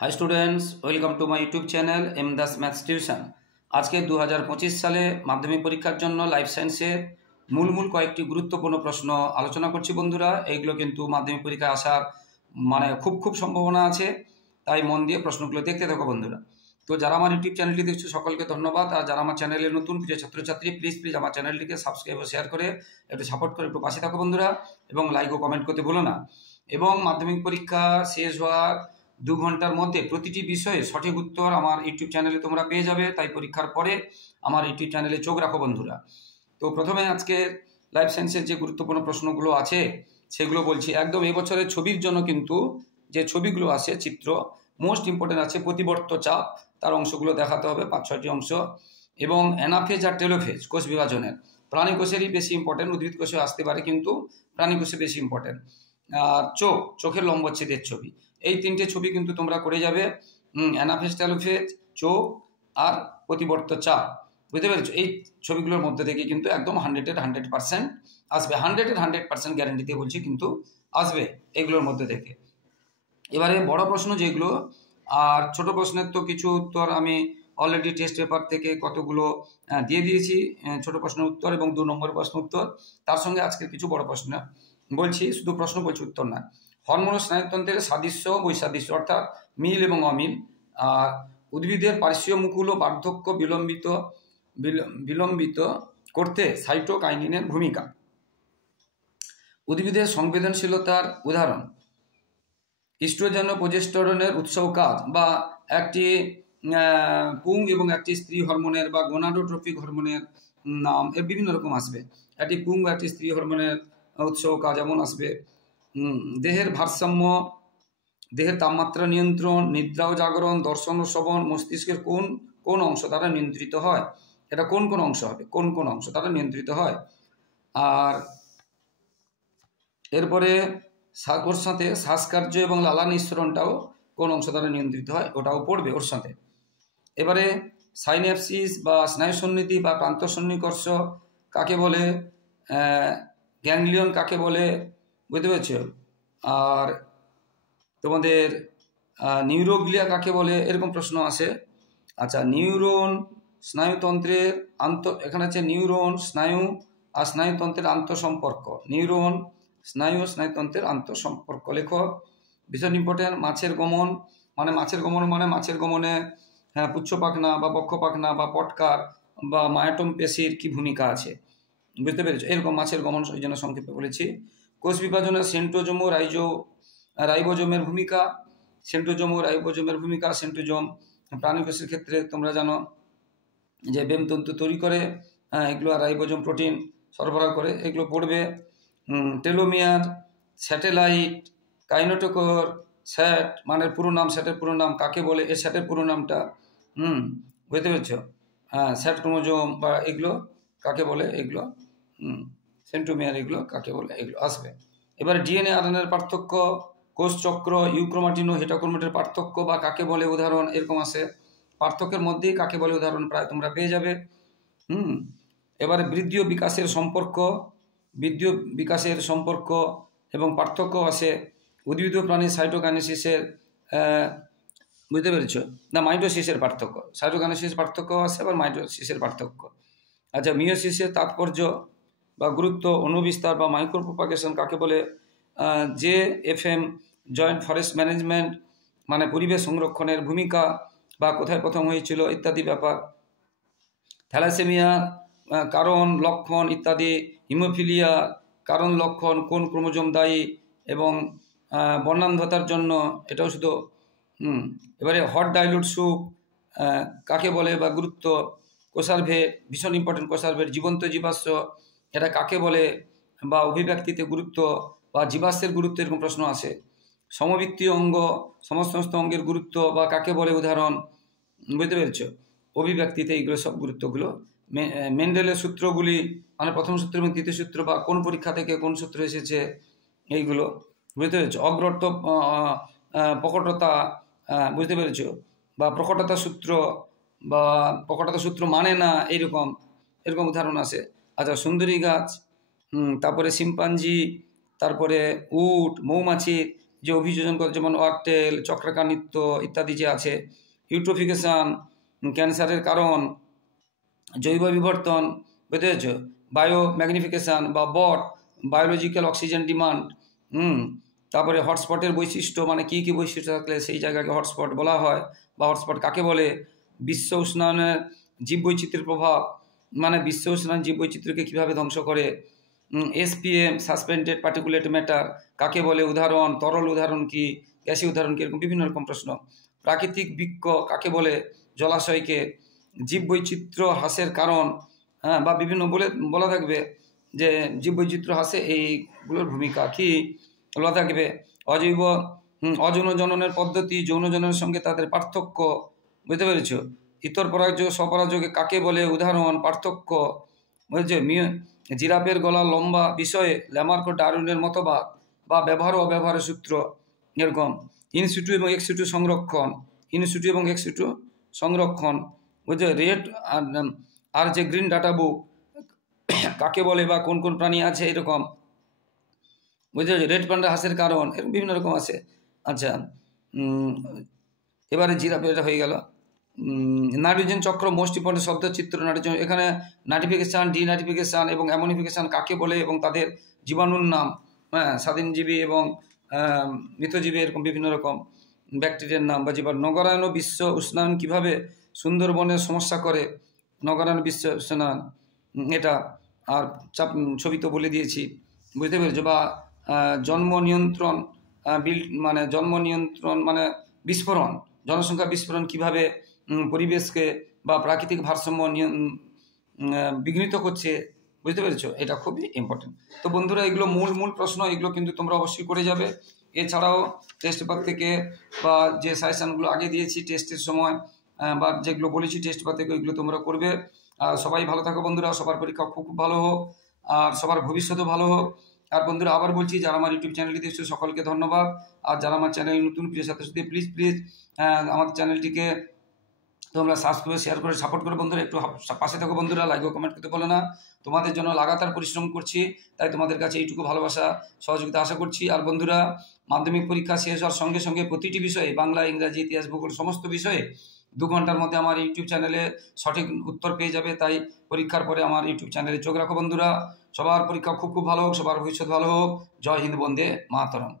High students, welcome to my YouTube channel M Das maths tuition. আজকে 2025 সালে মাধ্যমিক পরীক্ষার জন্য লাইফ সায়েন্সের মূল কয়েকটি গুরুত্বপূর্ণ প্রশ্ন আলোচনা করছি বন্ধুরা। এইগুলো কিন্তু মাধ্যমিক পরীক্ষায় আসার খুব সম্ভাবনা আছে, তাই মন দিয়ে প্রশ্নগুলো দেখতে থাকো বন্ধুরা। তো যারা আমার ইউটিউব চ্যানেলটি দেখছো সকলকে ধন্যবাদ, আর যারা আমার চ্যানেলে নতুন প্রিয় ছাত্রছাত্রী প্লিজ আমার চ্যানেলটিকে সাবস্ক্রাইব ও শেয়ার করে একটু সাপোর্ট করে একটু পাশে থাকো বন্ধুরা, এবং লাইক ও কমেন্ট করতে ভুলো না। এবং মাধ্যমিক পরীক্ষা শেষ হওয়ার 2 ঘন্টার মধ্যে প্রতিটি বিষয়ে সঠিক উত্তর আমার ইউটিউব চ্যানেলে তোমরা পেয়ে যাবে, তাই পরীক্ষার পরে আমার ইউটিউব চ্যানেলে চোখ রাখো বন্ধুরা। তো প্রথমে আজকে লাইফ সায়েন্সের যে গুরুত্বপূর্ণ প্রশ্নগুলো আছে সেগুলো বলছি। একদম এবছরের ছবির জন্য কিন্তু যে ছবিগুলো আছে চিত্র মোস্ট ইম্পর্টেন্ট আছে। প্রতিবর্ত চাপ তার অংশগুলো দেখাতে হবে, 5-6টি অংশ, এবং অ্যানাফেজ আর টেলোফেজ কোষ বিভাজনের। প্রাণী কোষেরই বেশি ইম্পর্টেন্ট, উদ্ভিদ কোষে আসতে পারে কিন্তু প্রাণী কোষে বেশি ইম্পর্টেন্ট। আর চোখের লম্বচ্ছেদের ছবি, এই 3টে ছবি কিন্তু তোমরা করে যাবে। অ্যানাফেজ, টেলোফেজ, চোখ আর প্রতিবর্ত চাপ, বুঝতে পেরেছো? এই ছবিগুলোর মধ্যে থেকে কিন্তু একদম 100% আসবে, 100% গ্যারেন্টি দিয়ে বলছি কিন্তু আসবে এগুলোর মধ্যে থেকে। এবারে বড় প্রশ্ন যেগুলো, আর ছোট প্রশ্নের তো কিছু উত্তর আমি অলরেডি টেস্ট পেপার থেকে কতগুলো দিয়ে দিয়েছি, ছোট প্রশ্নের উত্তর এবং 2 নম্বর প্রশ্ন উত্তর। তার সঙ্গে আজকের কিছু বড় প্রশ্ন বলছি, শুধু প্রশ্ন বলছি, উত্তর না। হরমোন ও স্নায়ুতন্ত্রের সাদৃশ্য বৈসাদৃশ্য অর্থাৎ মিল এবং অমিল, আর উদ্ভিদের পার্শ্বমুকুল ও বার্ধক্য বিলম্বিত করতে সাইটোকাইনিনের ভূমিকা, উদ্ভিদের সংবেদনশীলতার উদাহরণ, ইস্ট্রোজেন ও প্রোজেস্টেরনের উৎস কাজ, বা একটি পুং এবং একটি স্ত্রী হরমোনের বা গোনাডোট্রপিক হরমোনের নাম, এর বিভিন্ন রকম আসবে। একটি পুং বা একটি স্ত্রী হরমোনের উৎস কাজ এমন আসবে। দেহের ভারসাম্য, দেহের তাপমাত্রা নিয়ন্ত্রণ, নিদ্রা ও জাগরণ, দর্শন ও শ্রবণ মস্তিষ্কের কোন অংশ দ্বারা নিয়ন্ত্রিত হয়। এটা কোন অংশ হবে, কোন অংশ দ্বারা নিয়ন্ত্রিত হয়। আর এরপরে ওর সাথে শ্বাসকার্য এবং লালা নিঃসরণটাও কোন অংশ দ্বারা নিয়ন্ত্রিত হয়, ওটাও পড়বে ওর সাথে। এবারে সাইন্যাপসিস বা স্নায়ুসন্নিধি বা প্রান্তসন্নিকর্ষ কাকে বলে, গ্যাংলিয়ন কাকে বলে, বুঝতে পেরেছ? আর তোমাদের নিউরোগ্লিয়া কাকে বলে, এরকম প্রশ্ন আসে। আচ্ছা, নিউরন স্নায়ুতন্ত্রের এখানে আছে নিউরন স্নায়ু আর স্নায়ুতন্ত্রের আন্তঃসম্পর্ক, নিউরন স্নায়ু ও স্নায়ুতন্ত্রের আন্তঃসম্পর্ক লেখো, ভীষণ ইম্পর্টেন্ট। মাছের গমন মানে মাছের গমনে পুচ্ছ পাখনা বা বক্ষ পাখনা বা পটকার বা মায়োটম পেশির কি ভূমিকা আছে, বুঝতে পেরেছো? এরকম মাছের গমন ওই জন্য সংক্ষেপে বলেছি। কোষ বিভাজনের সেন্ট্রোজোম ও রাইবোজোমের ভূমিকা, সেন্ট্রোজোম প্রাণী কোষের ক্ষেত্রে তোমরা জানো যে বেমতন্তু তৈরি করে, এগুলো আর রাইবোজোম প্রোটিন সরবরাহ করে, এগুলো পড়বে। টেলোমিয়ার, স্যাটেলাইট, কাইনেটোকোর, স্যাট মানে পুরো নাম, স্যাটের পুরো নাম কাকে বলে, এই স্যাটের পুরো নামটা বুঝতে পেরেছ? স্যাট ক্রোমোজোম বা এগুলো কাকে বলে, এগুলো সেন্ট্রোমিয়ার, এগুলো কাকে বলে, এগুলো আসবে। এবারে ডিএনএ আরএনএর পার্থক্য, কোষচক্র, ইউক্রোমাটিন ও হেটাক্রোমেটের পার্থক্য বা কাকে বলে উদাহরণ, এরকম আছে। পার্থক্যের মধ্যেই কাকে বলে উদাহরণ প্রায় তোমরা পেয়ে যাবে। এবারে বৃদ্ধি ও বিকাশের সম্পর্ক এবং পার্থক্য আছে। উদ্ভিদ ও প্রাণী সাইটোকাইনেসিসের, বুঝতে পেরেছ না, মাইটোসিসের পার্থক্য, সাইটোকাইনেসিস পার্থক্য আছে, আবার মাইটোসিসের পার্থক্য। আচ্ছা, মিওসিসের তাৎপর্য বা গুরুত্ব, অনুবিস্তার বা মাইক্রোপ্রোপাগেশন কাকে বলে, JFM জয়েন্ট ফরেস্ট ম্যানেজমেন্ট মানে পরিবেশ সংরক্ষণের ভূমিকা বা কোথায় প্রথম হয়েছিল ইত্যাদি ব্যাপার। থ্যালাসেমিয়া কারণ, লক্ষণ ইত্যাদি। হিমোফিলিয়া কারণ, লক্ষণ, কোন ক্রোমোজোম দায়ী এবং বর্ণান্ধতার জন্য, এটাও শুধু। এবারে হট ডাইলুট স্যুপ কাকে বলে বা গুরুত্ব। কোষার্ভেট, ভীষণ ইম্পর্টেন্ট, কোষার্ভেট জীবন্ত জীবাশ্ম, এটা কাকে বলে বা অভিব্যক্তিতে গুরুত্ব বা জীবাশ্মের গুরুত্ব, এরকম প্রশ্ন আসে। সমবৃত্তীয় অঙ্গ, সমস্ত অঙ্গের গুরুত্ব বা কাকে বলে উদাহরণ, বুঝতে পেরেছ? অভিব্যক্তিতে এইগুলো সব গুরুত্বগুলো। মেন্ডেলের সূত্রগুলি মানে প্রথম সূত্র এবং তৃতীয় সূত্র বা কোন পরীক্ষা থেকে কোন সূত্র এসেছে, এইগুলো বুঝতে পেরেছ? অগ্রত্ব, প্রকটতা, বুঝতে পেরেছ? বা প্রকটতা সূত্র মানে না, এরকম উদাহরণ আছে। আচ্ছা, সুন্দরী গাছ, তারপরে শিম্পাঞ্জি, তারপরে উট, মৌমাছি, যে অভিযোজন করে, যেমন ওয়াকটেল, চক্রাকার নৃত্য ইত্যাদি যে আছে, ইউট্রোফিকেশান, ক্যান্সারের কারণ, জৈব বিবর্তন, বুঝতে পেরেছ, বায়ো ম্যাগনিফিকেশান বা বট, বায়োলজিক্যাল অক্সিজেন ডিমান্ড, তারপরে হটস্পটের বৈশিষ্ট্য, মানে কী কী বৈশিষ্ট্য থাকলে সেই জায়গাকে হটস্পট বলা হয় বা হটস্পট কাকে বলে, বিশ্ব উষ্ণায়নের জীববৈচিত্র্যের প্রভাব, মানে বিশ্ব উষ্ণায়ন জীববৈচিত্র্যকে কীভাবে ধ্বংস করে, এসপিএম সাসপেন্ডেড পার্টিকুলেট ম্যাটার কাকে বলে, উদাহরণ, তরল উদাহরণ কি, গ্যাসীয় উদাহরণ কি, এরকম বিভিন্ন রকম প্রশ্ন। প্রাকৃতিক বৃক্ষ কাকে বলে, জলাশয়কে, জীববৈচিত্র্য হ্রাসের কারণ, বা বিভিন্ন বলা থাকবে যে জীববৈচিত্র্য হ্রাসে এইগুলোর ভূমিকা কী বলা থাকবে। অজৈব অযৌন জননের পদ্ধতি, যৌন জননের সঙ্গে তাদের পার্থক্য, বুঝতে পেরেছ। ইতর পরাজ্য স্বপরাজ্যকে কাকে বলে, উদাহরণ, পার্থক্য, বুঝেছ। জিরাফের গলা লম্বা বিষয়ে ল্যামার্ক ও ডারউইনের মতবাদ বা ব্যবহার ও অব্যবহারের সূত্র, এরকম। ইনসিটু এবং এক্সিটু সংরক্ষণ, ইনসিটু এবং এক্সিটু সংরক্ষণ, বুঝছো। রেড আর যে গ্রিন ডাটা বুক কাকে বলে বা কোন কোন প্রাণী আছে, এরকম, বুঝতে পেরেছো। রেড পান্ডা হ্রাসের কারণ, এরকম বিভিন্ন রকম আছে। আচ্ছা, এবারে জিরাফে এটা হয়ে গেল। নাইট্রোজেন চক্র মোস্ট ইম্পর্টেন্ট শব্দচিত্র, নাইট্রোজেন, এখানে নাইট্রিফিকেশান, ডিনাইট্রিফিকেশান এবং অ্যামোনিফিকেশান কাকে বলে এবং তাদের জীবাণুর নাম, স্বাধীনজীবী এবং মৃতজীবী, এরকম বিভিন্ন রকম ব্যাকটেরিয়ার নাম বা জীবাণু। নগরায়ন ও বিশ্ব উষ্ণায়ন কীভাবে সুন্দরবনের সমস্যা করে, নগরায়ন বিশ্ব উষ্ণায়ন, এটা আর ছবি তো বলে দিয়েছি, বুঝতে পেরেছো। বা জন্ম নিয়ন্ত্রণ মানে বিস্ফোরণ, জনসংখ্যা বিস্ফোরণ কীভাবে পরিবেশকে বা প্রাকৃতিক ভারসাম্য বিঘ্নিত করছে, বুঝতে পেরেছো। এটা খুবই ইম্পর্টেন্ট। তো বন্ধুরা, এগুলো মূল প্রশ্ন, এগুলো কিন্তু তোমরা অবশ্যই করে যাবে। এছাড়াও টেস্ট পেপার থেকে বা যে সাজেশানগুলো আগে দিয়েছি টেস্টের সময় বা যেগুলো বলেছি টেস্ট পেপার থেকে, ওইগুলো তোমরা করবে। আর সবাই ভালো থাকো বন্ধুরা, সবার পরীক্ষা খুব ভালো হোক আর সবার ভবিষ্যতও ভালো হোক। আর বন্ধুরা, আবার বলছি, যারা আমার ইউটিউব চ্যানেলটি দেখছো সকলকে ধন্যবাদ। আর যারা আমার চ্যানেল নতুন প্রিয় ছাত্রছাত্রী, প্লিজ আমাদের চ্যানেলটিকে তোমরা সাবস্ক্রাইব শেয়ার করে সাপোর্ট করো বন্ধুরা। একটু পাশে থাকো বন্ধুরা, লাইক ও কমেন্ট করতে বলো না। তোমাদের জন্য লাগাতার পরিশ্রম করছি, তাই তোমাদের কাছে এইটুকু ভালোবাসা সহযোগিতা আশা করছি। আর বন্ধুরা, মাধ্যমিক পরীক্ষা শেষ হওয়ার সঙ্গে সঙ্গে প্রতিটি বিষয়ে, বাংলা, ইংরাজি, ইতিহাস, ভূগোল, সমস্ত বিষয়ে 2 ঘন্টার মধ্যে আমার ইউটিউব চ্যানেলে সঠিক উত্তর পেয়ে যাবে। তাই পরীক্ষার পরে আমার ইউটিউব চ্যানেলে চোখ রাখো বন্ধুরা। সবার পরীক্ষা খুব ভালো হোক, সবার ভবিষ্যৎ ভালো হোক। জয় হিন্দ, বন্দে মাতরম।